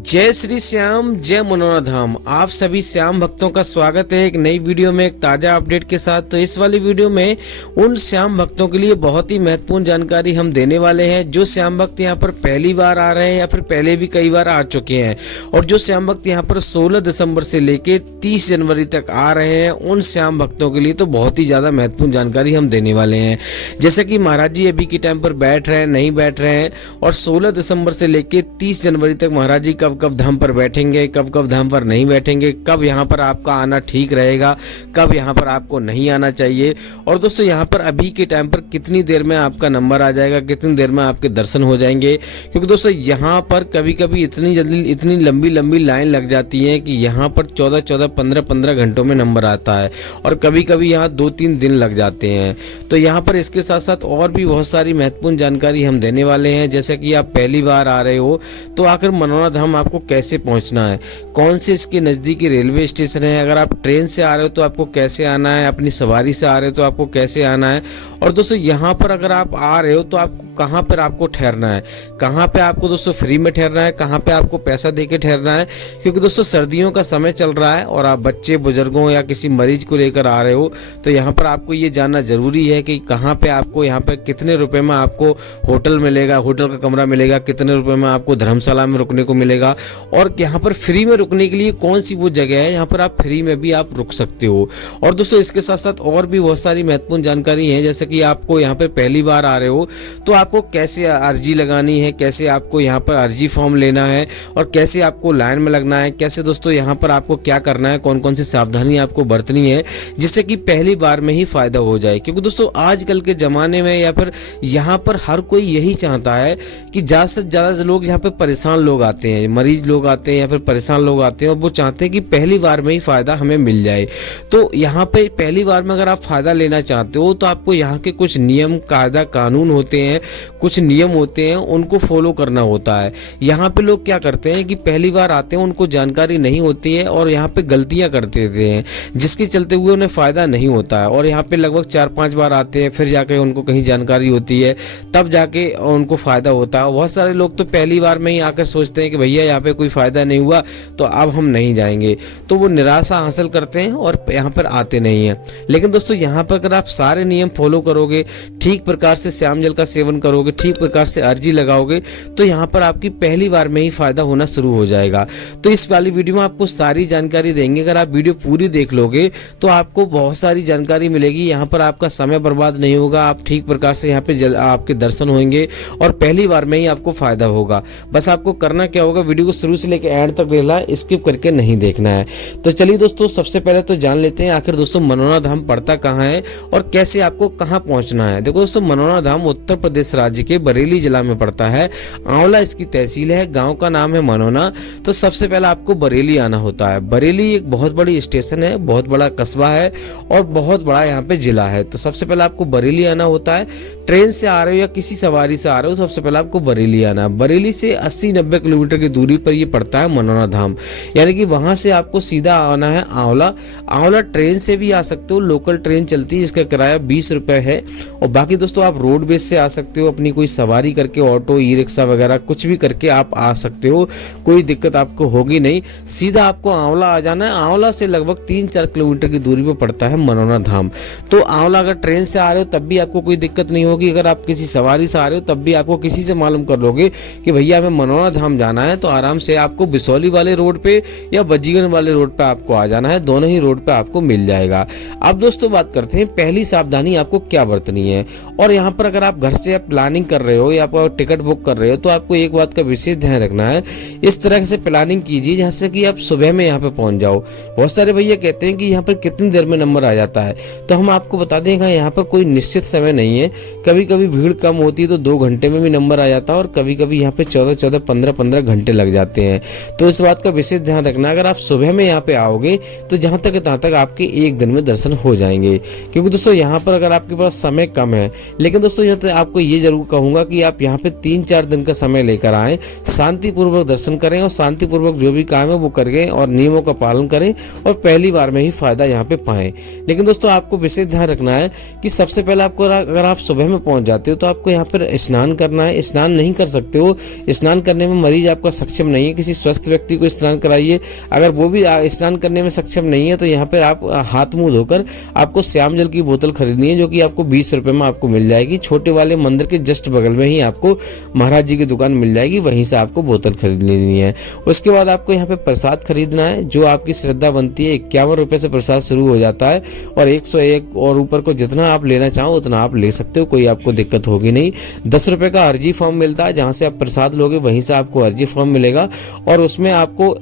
जय श्री श्याम, जय मनोरा धाम। आप सभी श्याम भक्तों का स्वागत है एक नई वीडियो में, एक ताजा अपडेट के साथ। तो इस वाली वीडियो में उन श्याम भक्तों के लिए बहुत ही महत्वपूर्ण जानकारी हम देने वाले हैं जो श्याम भक्त यहाँ पर पहली बार आ रहे हैं या फिर पहले भी कई बार आ चुके हैं, और जो श्याम भक्त यहाँ पर 16 दिसंबर से लेके 30 जनवरी तक आ रहे हैं, उन श्याम भक्तों के लिए तो बहुत ही ज्यादा महत्वपूर्ण जानकारी हम देने वाले हैं। जैसे कि महाराज जी अभी के टाइम पर बैठ रहे हैं, नहीं बैठ रहे हैं, और 16 दिसंबर से लेके 30 जनवरी तक महाराज जी कब कब धाम पर बैठेंगे, कब कब धाम पर नहीं बैठेंगे, कब यहाँ पर आपका आना ठीक रहेगा, कब यहाँ पर आपको नहीं आना चाहिए। और दोस्तों यहाँ पर अभी के टाइम पर कितनी देर में आपका नंबर आ जाएगा, कितनी देर में आपके दर्शन हो जाएंगे। क्योंकि दोस्तों यहाँ पर कभी कभी इतनी जल्दी इतनी लंबी लंबी लाइन लग जाती है कि यहाँ पर 14-14, 15-15 घंटों में नंबर आता है, और कभी कभी यहाँ 2-3 दिन लग जाते हैं। तो यहाँ पर इसके साथ साथ और भी बहुत सारी महत्वपूर्ण जानकारी हम देने वाले हैं। जैसे कि आप पहली बार आ रहे हो तो आखिर मनोरा धाम आपको कैसे पहुंचना है, कौन से इसके नज़दीकी रेलवे स्टेशन है, अगर आप ट्रेन से आ रहे हो तो आपको कैसे आना है, अपनी सवारी से आ रहे हो तो आपको कैसे आना है। और दोस्तों यहाँ पर अगर आप आ रहे हो तो आपको कहाँ पर आपको ठहरना है, कहाँ पे आपको दोस्तों फ्री में ठहरना है, कहाँ पे आपको पैसा दे के ठहरना है। क्योंकि दोस्तों सर्दियों का समय चल रहा है और आप बच्चे बुजुर्गों या किसी मरीज को लेकर आ रहे हो, तो यहाँ पर आपको ये जानना जरूरी है कि कहाँ पे आपको यहाँ पे कितने रुपए में आपको होटल मिलेगा, होटल का कमरा मिलेगा, कितने रुपए में आपको धर्मशाला में रुकने को मिलेगा, और यहाँ पर फ्री में रुकने के लिए कौन सी वो जगह है यहाँ पर आप फ्री में भी आप रुक सकते हो। और दोस्तों इसके साथ साथ और भी बहुत सारी महत्वपूर्ण जानकारी है। जैसे कि आपको यहाँ पर पहली बार आ रहे हो तो आपको कैसे अर्जी लगानी है, कैसे आपको यहाँ पर अर्जी फॉर्म लेना है, और कैसे आपको लाइन में लगना है, कैसे दोस्तों यहाँ पर आपको क्या करना है, कौन कौन सी सावधानी आपको बरतनी है, जिससे कि पहली बार में ही फायदा हो जाए। क्योंकि दोस्तों आजकल के ज़माने में या फिर यहाँ पर हर कोई यही चाहता है कि ज़्यादा से ज़्यादा लोग यहाँ पर परेशान लोग आते हैं, मरीज लोग आते हैं या फिर परेशान लोग आते हैं, और वो चाहते हैं कि पहली बार में ही फ़ायदा हमें मिल जाए। तो यहाँ पे पहली बार में अगर आप फ़ायदा लेना चाहते हो तो आपको यहाँ के कुछ नियम कायदा कानून होते हैं, कुछ नियम होते हैं, उनको फॉलो करना होता है। यहाँ पे लोग क्या करते हैं कि पहली बार आते हैं, उनको जानकारी नहीं होती है और यहाँ पे गलतियाँ कर देते हैं, जिसके चलते हुए उन्हें फ़ायदा नहीं होता है। और यहाँ पे लगभग 4-5 बार आते हैं, फिर जाके उनको कहीं जानकारी होती है, तब जाके उनको फ़ायदा होता है। बहुत सारे लोग तो पहली बार में ही आकर सोचते हैं कि भैया यहाँ पे कोई फ़ायदा नहीं हुआ तो अब हम नहीं जाएंगे, तो वो निराशा हासिल करते हैं और यहाँ पर आते नहीं हैं। लेकिन दोस्तों यहाँ पर अगर आप सारे नियम फॉलो करोगे, ठीक प्रकार से श्याम जल का सेवन करोगे, ठीक प्रकार से अर्जी लगाओगे, तो यहाँ पर आपकी पहली बार में ही फायदा होना शुरू हो जाएगा। तो इस वाली वीडियो में आपको सारी जानकारी देंगे। अगर आप वीडियो पूरी देख लोगे तो आपको बहुत सारी जानकारी मिलेगी। यहाँ पर आपका समय बर्बाद नहीं होगा, आप ठीक प्रकार से यहाँ पे आपके दर्शन होंगे और पहली बार में ही आपको फायदा होगा। बस आपको करना क्या होगा, वीडियो को शुरू से लेकर एंड तक देखना है, स्किप करके नहीं देखना है। तो चलिए दोस्तों सबसे पहले तो जान लेते हैं आखिर दोस्तों मनोरा धाम पड़ता कहाँ है और कैसे आपको कहाँ पहुँचना है। देखो दोस्तों मनोरा धाम उत्तर प्रदेश राज्य के बरेली जिला में पड़ता है। आंवला इसकी तहसील है, गांव का नाम है मनोना। तो सबसे पहले आपको बरेली आना होता है। बरेली एक बहुत बड़ी स्टेशन है, बहुत बड़ा कस्बा है और बहुत बड़ा यहाँ पे जिला है। तो सबसे पहले आपको बरेली आना होता है। ट्रेन से आ रहे हो या किसी सवारी से आ रहे हो, सबसे पहले आपको बरेली आना है। बरेली से 80-90 किलोमीटर की दूरी पर ये पड़ता है मनोरा धाम, यानी कि वहां से आपको सीधा आना है आंवला। आंवला ट्रेन से भी आ सकते हो, लोकल ट्रेन चलती है, इसका किराया 20 रुपये है। और बाकी दोस्तों आप रोडवेज से आ सकते हो, अपनी कोई सवारी करके, ऑटो, ई रिक्शा वगैरह कुछ भी करके आप आ सकते हो, कोई दिक्कत आपको होगी नहीं। सीधा आपको आंवला आ जाना है। आंवला से लगभग 3-4 किलोमीटर की दूरी पर पड़ता है मनोरा धाम। तो आंवला अगर ट्रेन से आ रहे हो तब भी आपको कोई दिक्कत नहीं होगी। अगर आप किसी सवारी से आ रहे हो तब भी आपको किसी से मालूम कर लोगे कि भैया हमें मनोरा धाम जाना है, तो आराम से आपको बिसौली वाले रोड पे या बज्जीगंज वाले रोड पे आपको आ जाना है। दोनों ही रोड पे आपको मिल जाएगा। अब दोस्तों बात करते हैं पहली सावधानी आपको क्या बरतनी है। और यहाँ पर अगर आप घर से प्लानिंग कर रहे हो या आप टिकट बुक कर रहे हो तो आपको एक बात का विशेष ध्यान रखना है। इस तरह से प्लानिंग कीजिए जहाँ से कि आप सुबह में यहाँ पे पहुँच जाओ। बहुत सारे भैया कहते हैं कि यहाँ पर कितनी देर में नंबर आ जाता है, तो हम आपको बता दें यहाँ पर कोई निश्चित समय नहीं है। कभी कभी भीड़ कम होती है तो 2 घंटे में भी नंबर आ जाता है, और कभी कभी यहाँ पे 14-14, 15-15 घंटे लग जाते हैं। तो इस बात का विशेष ध्यान रखना। अगर आप सुबह में यहाँ पे आओगे तो जहाँ तक आपके एक दिन में दर्शन हो जाएंगे। क्योंकि दोस्तों यहाँ पर अगर आपके पास समय कम है, लेकिन दोस्तों यहाँ आपको ये जरूर कहूँगा कि आप यहाँ पे 3-4 दिन का समय लेकर आएँ, शांतिपूर्वक दर्शन करें और शांतिपूर्वक जो भी काम है वो करें और नियमों का पालन करें और पहली बार में ही फायदा यहाँ पे पाएं। लेकिन दोस्तों आपको विशेष ध्यान रखना है कि सबसे पहले आपको, अगर आप सुबह में पहुंच जाते हो तो आपको यहाँ पर स्नान करना है। स्नान नहीं कर सकते हो, स्नान करने में मरीज आपका सक्षम नहीं है, किसी स्वस्थ व्यक्ति को स्नान कराइए। अगर वो भी स्नान करने में सक्षम नहीं है तो यहाँ पर आप हाथ मुंह धोकर आपको श्याम जल की बोतल खरीदनी है, जो कि आपको 20 रुपये में आपको मिल जाएगी। छोटे वाले मंदिर के जस्ट बगल में ही आपको महाराज जी की दुकान मिल जाएगी, वहीं से आपको बोतल खरीद लेनी है। उसके बाद आपको यहाँ पे प्रसाद खरीदना है, जो आपकी श्रद्धा बनती है। 51 रुपये से प्रसाद शुरू हो जाता है और 101 और ऊपर को जितना आप लेना चाहो उतना आप ले सकते हो, कोई आपको दिक्कत होगी नहीं। 10 रुपये का अर्जी फॉर्म मिलता है, जहाँ से आप प्रसाद लोगे वहीं से आपको अर्जी फॉर्म मिलेगा और उसमें आपको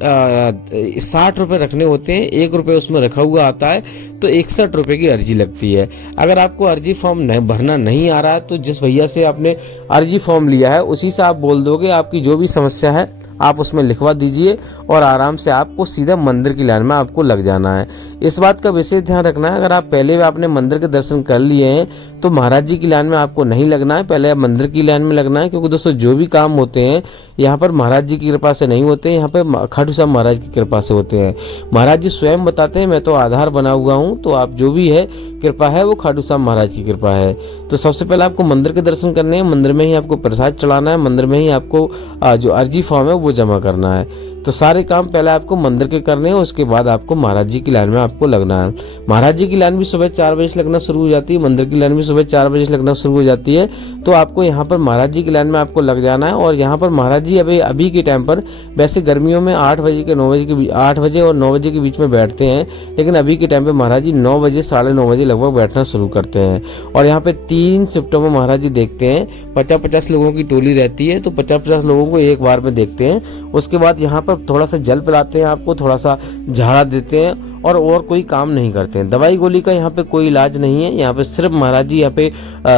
60 रुपये रखने होते हैं। 1 रुपये उसमें रखा हुआ आता है, तो 61 रुपये की अर्जी लगती है। अगर आपको अर्जी फॉर्म भरना नहीं आ रहा है तो जिस भैया से आपने अर्जी फॉर्म लिया है उसी से आप बोल दोगे, आपकी जो भी समस्या है आप उसमें लिखवा दीजिए और आराम से आपको सीधा मंदिर की लाइन में आपको लग जाना है। इस बात का विशेष ध्यान रखना है, अगर आप पहले आपने मंदिर के दर्शन कर लिए हैं तो महाराज जी की लाइन में आपको नहीं लगना है, पहले आप मंदिर की लाइन में लगना है। क्योंकि दोस्तों जो भी काम होते हैं यहाँ पर महाराज जी की कृपा से नहीं होते, यहाँ पर खाटू श्याम महाराज की कृपा से होते हैं। महाराज जी स्वयं बताते हैं, मैं तो आधार बना हुआ हूँ, तो आप जो भी है कृपा है वो खाटू श्याम महाराज की कृपा है। तो सबसे पहले आपको मंदिर के दर्शन करने हैं, मंदिर में ही आपको प्रसाद चढ़ाना है, मंदिर में ही आपको जो अर्जी फॉर्म है वो जमा करना है। तो सारे काम पहले आपको मंदिर के करने हैं, उसके बाद आपको महाराज जी की लाइन में आपको लगना है। महाराज जी की लाइन भी सुबह 4 बजे से लगना शुरू हो जाती है, मंदिर की लाइन भी सुबह 4 बजे से लगना शुरू हो जाती है। तो आपको यहाँ पर महाराज जी की लाइन में आपको लग जाना है। और यहाँ पर महाराज जी अभी के टाइम पर, वैसे गर्मियों में 8 बजे के 9 बजे के 8 बजे और 9 बजे के बीच में बैठते हैं, लेकिन अभी के टाइम पर महाराज जी 9 बजे 9:30 बजे लगभग बैठना शुरू करते हैं। और यहाँ पे 3 शिफ्टों में महाराज जी देखते हैं, 50-50 लोगों की टोली रहती है, तो 50-50 लोगों को एक बार में देखते हैं। उसके बाद यहाँ पर थोड़ा सा जल पिलाते हैं आपको, थोड़ा सा झाड़ा देते हैं और कोई काम नहीं करते हैं। दवाई गोली का यहाँ पे कोई इलाज नहीं है, यहाँ पे सिर्फ महाराज जी यहाँ पे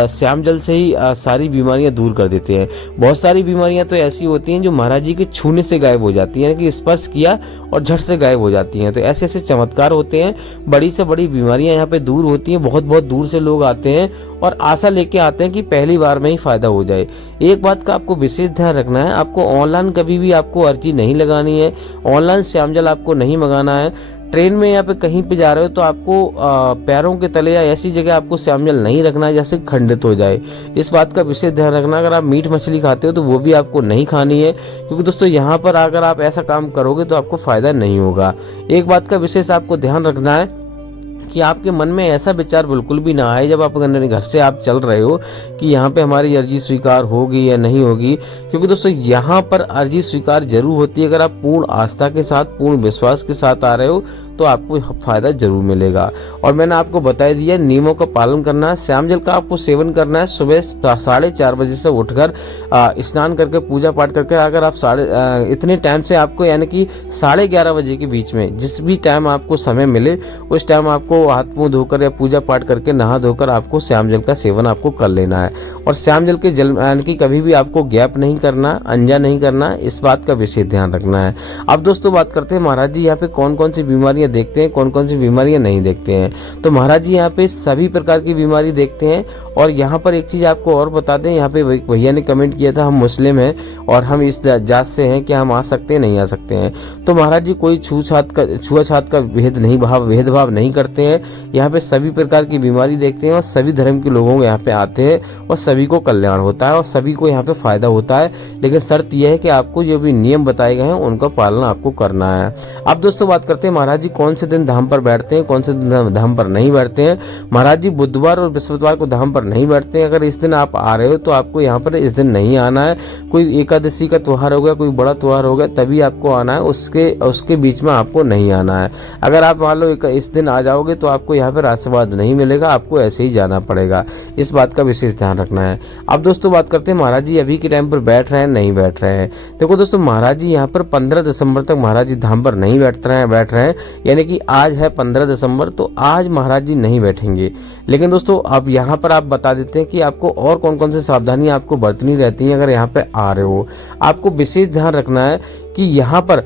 श्याम जल से ही सारी बीमारियां दूर कर देते हैं। बहुत सारी बीमारियां तो ऐसी होती हैं जो महाराज जी के छूने से गायब हो जाती हैं, यानी कि स्पर्श किया और झट से गायब हो जाती हैं। तो ऐसे ऐसे चमत्कार होते हैं, बड़ी से बड़ी बीमारियां यहाँ पे दूर होती हैं। बहुत बहुत दूर से लोग आते हैं और आशा लेके आते हैं कि पहली बार में ही फायदा हो जाए। एक बात का आपको विशेष ध्यान रखना है, आपको ऑनलाइन कभी भी आपको अर्जी नहीं लगानी है, ऑनलाइन श्याम जल आपको नहीं मंगाना है। ट्रेन में या पे कहीं पे जा रहे हो तो आपको पैरों के तले या ऐसी जगह आपको श्याम जल नहीं रखना है जैसे खंडित हो जाए। इस बात का विशेष ध्यान रखना। अगर आप मीट मछली खाते हो तो वो भी आपको नहीं खानी है, क्योंकि दोस्तों यहाँ पर अगर आप ऐसा काम करोगे तो आपको फायदा नहीं होगा। एक बात का विशेष आपको ध्यान रखना है कि आपके मन में ऐसा विचार बिल्कुल भी ना आए जब आप घर से आप चल रहे हो कि यहाँ पे हमारी अर्जी स्वीकार होगी या नहीं होगी। क्योंकि दोस्तों यहाँ पर अर्जी स्वीकार जरूर होती है, अगर आप पूर्ण आस्था के साथ, पूर्ण विश्वास के साथ आ रहे हो तो आपको फायदा जरूर मिलेगा। और मैंने आपको बता दिया, नियमों का पालन करना है। श्याम जल का आपको सेवन करना है सुबह 4:30 बजे से उठकर स्नान करके पूजा पाठ करके। अगर आप इतने टाइम से आपको, यानी कि 11:30 बजे के बीच में जिस भी टाइम आपको समय मिले उस टाइम आपको हाथ मुंह धोकर या पूजा पाठ करके नहा धोकर आपको श्याम जल का सेवन आपको कर लेना है। और श्याम जल के जल यानी कि कभी भी आपको गैप नहीं करना, अंजा नहीं करना, इस बात का विशेष ध्यान रखना है। अब दोस्तों बात करते हैं महाराज जी यहाँ पे कौन कौन सी बीमारियां देखते हैं, कौन कौन सी बीमारियां नहीं देखते हैं। तो महाराज जी यहाँ पे सभी प्रकार की बीमारी देखते हैं। और यहाँ पर एक चीज आपको और बता दें, यहाँ पे भैया ने कमेंट किया था हम मुस्लिम हैं और हम इस जात से हैं, क्या हम आ सकते हैं, नहीं आ सकते हैं। तो महाराज जी कोई छुआछात का भेदभाव नहीं करते हैं। यहाँ पे सभी प्रकार की बीमारी देखते हैं और सभी धर्म के लोगों यहाँ पे आते हैं और सभी को कल्याण होता है और सभी को यहाँ पे फायदा होता है। लेकिन शर्त यह है कि आपको जो भी नियम बताए गए हैं उनका पालन आपको करना है। अब दोस्तों बात करते हैं महाराज जी कौन से दिन धाम पर बैठते हैं, कौन से दिन धाम पर नहीं बैठते हैं। महाराज जी बुधवार और बृहस्पतिवार को धाम पर नहीं बैठते हैं। अगर इस दिन आप आ रहे हो तो आपको यहाँ पर इस दिन नहीं आना है। कोई एकादशी का त्योहार हो गया, कोई बड़ा त्योहार हो गया, तभी आपको आना है, उसके बीच में आपको नहीं आना है। अगर आप मान लो इस दिन आ जाओगे तो आपको यहाँ पर आशीर्वाद नहीं मिलेगा, आपको ऐसे ही जाना पड़ेगा। इस बात का विशेष ध्यान रखना है। अब दोस्तों बात करते हैं महाराज जी अभी के टाइम पर बैठ रहे हैं नहीं बैठ रहे हैं। देखो दोस्तों महाराज जी यहाँ पर 15 दिसंबर तक महाराज जी धाम पर नहीं बैठ रहे हैं। यानी कि आज है 15 दिसंबर, तो आज महाराज जी नहीं बैठेंगे। लेकिन दोस्तों अब यहाँ पर आप बता देते हैं कि आपको और कौन कौन सी सावधानियां आपको बरतनी रहती हैं अगर यहाँ पे आ रहे हो। आपको विशेष ध्यान रखना है कि यहाँ पर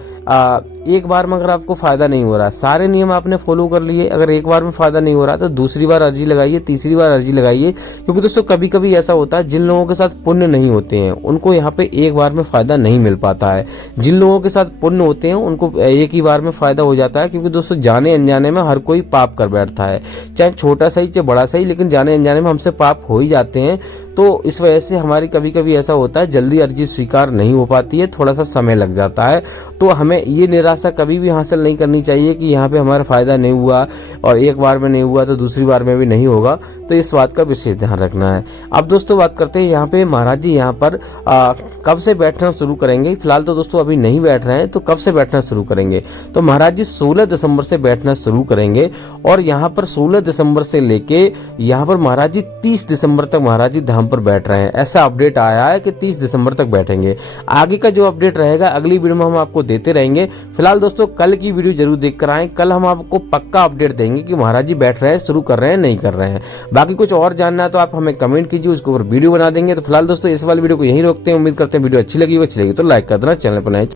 एक बार में अगर आपको फायदा नहीं हो रहा, सारे नियम आपने फॉलो कर लिए, अगर एक बार में फायदा नहीं हो रहा तो दूसरी बार अर्जी लगाइए, तीसरी बार अर्जी लगाइए। क्योंकि दोस्तों कभी कभी ऐसा होता है जिन लोगों के साथ पुण्य नहीं होते हैं उनको यहाँ पे एक बार में फायदा नहीं मिल पाता है। जिन लोगों के साथ पुण्य होते हैं उनको एक ही बार में फायदा हो जाता है। क्योंकि दोस्तों जाने अनजाने में हर कोई पाप कर बैठता है, चाहे छोटा सही चाहे बड़ा सही, लेकिन जाने अनजाने में हमसे पाप हो ही जाते हैं। तो इस वजह से हमारी कभी कभी ऐसा होता है जल्दी अर्जी स्वीकार नहीं हो पाती है, थोड़ा सा समय लग जाता है। तो हमें ये निराशा कभी भी हासिल नहीं करनी चाहिए कि यहाँ पे हमारा फायदा नहीं हुआ और एक बार में नहीं हुआ तो दूसरी बार में भी नहीं होगा। तो इस बात का विशेष ध्यान रखना है। अब दोस्तों बात करते हैं यहाँ पे महाराज जी यहाँ पर कब से बैठना शुरू करेंगे। फिलहाल तो दोस्तों अभी नहीं बैठ रहे हैं, तो कब से बैठना शुरू करेंगे, तो महाराज जी 16 दिसंबर से बैठना शुरू करेंगे। और यहाँ पर 16 दिसंबर से लेके यहाँ पर महाराज जी 30 दिसंबर तक महाराज जी धाम पर बैठ रहे हैं। ऐसा अपडेट आया है कि 30 दिसंबर तक बैठेंगे। आगे का जो अपडेट रहेगा अगली वीडियो में हम आपको देते रहेंगे। फिलहाल दोस्तों कल की वीडियो जरूर देख कर आएं, कल हम आपको पक्का अपडेट देंगे कि महाराज जी बैठ रहे हैं, शुरू कर रहे हैं, नहीं कर रहे हैं। बाकी कुछ और जानना है तो आप हमें कमेंट कीजिए, उसके ऊपर वीडियो बना देंगे। तो फिलहाल दोस्तों इस वाली वीडियो को यहीं रोकते हैं। उम्मीद करते हैं वीडियो अच्छी लगी तो लाइक कर देना, चैनल पर नए